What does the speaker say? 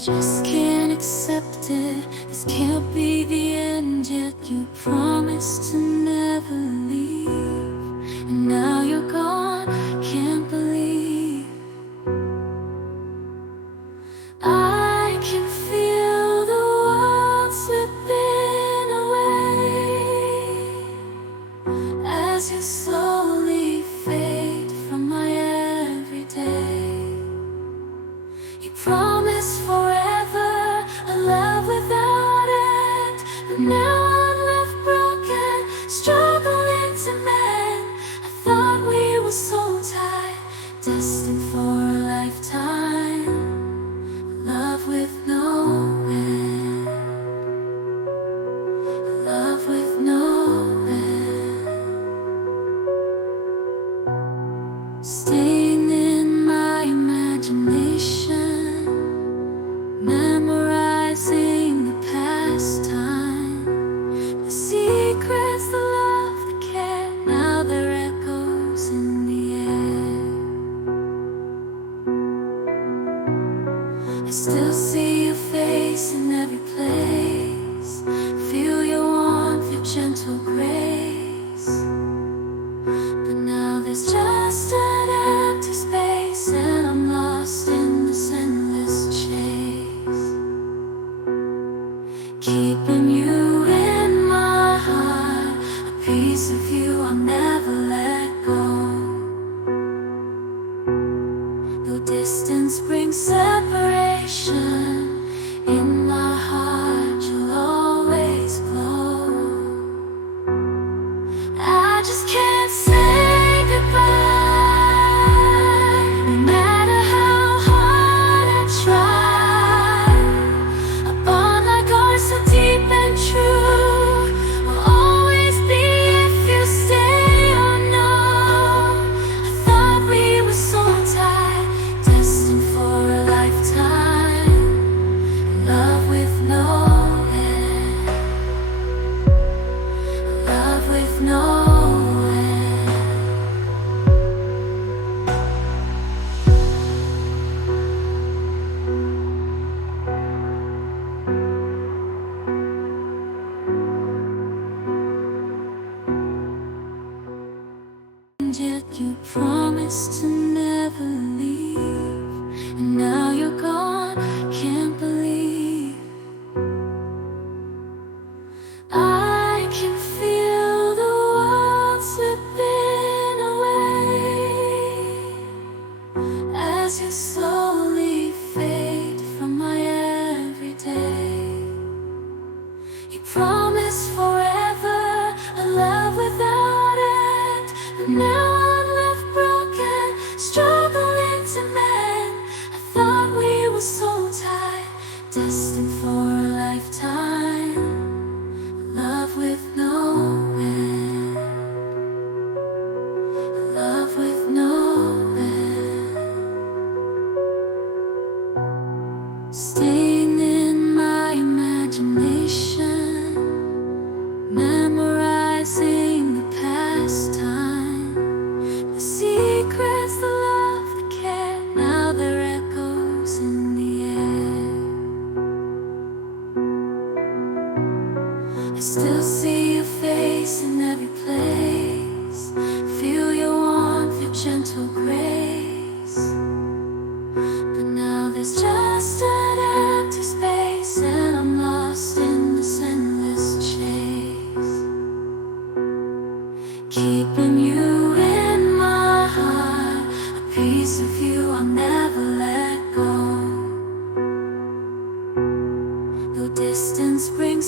just can't accept it. This can't be the end, yet you promised to never leave. And now you're gone, can't believe. I can feel the world slipping away as you slowly fade from my everyday. You promised forever, a love without end, but now I'm left broken, struggling to mend. I thought we were so tied, destined for a lifetime, love with no end, love with no end. Staying in my imagination, memorizing the past time, the secrets, the love, the care. Now they're echoes in the air. I still see your face in every place, feel your warmth, your gentle grace. But now there's just an empty space, and I'm lost in this endless chase. Keeping you in my heart, a piece of you I'll never let go. Though distance brings separation, in my heart you'll always glow. I just can't say goodbye, no matter how hard I try. A bond like ours, so deep and true, will always be if you stay or no. I thought we were so tied, destined for a lifetime, love with no end, love with no end. And yet you promised to never leave, and now you're gone, can't believe. I can feel the world slipping away as you slowly fade from my everyday. You promised forever, a love without end, but now I'm left broken, struggling to mend. I thought we were so tied, destined for a lifetime, love with no end, love with no end. Staying in my imagination, memorizing the past time, the secrets, the love, the care. Now they're echoes in the air. I still see your face in every place, feel your warmth, your gentle grace. But now there's just an empty space, and I'm lost in this endless chase. Keeping you in my heart, a piece of you I'll never let go. Though distance brings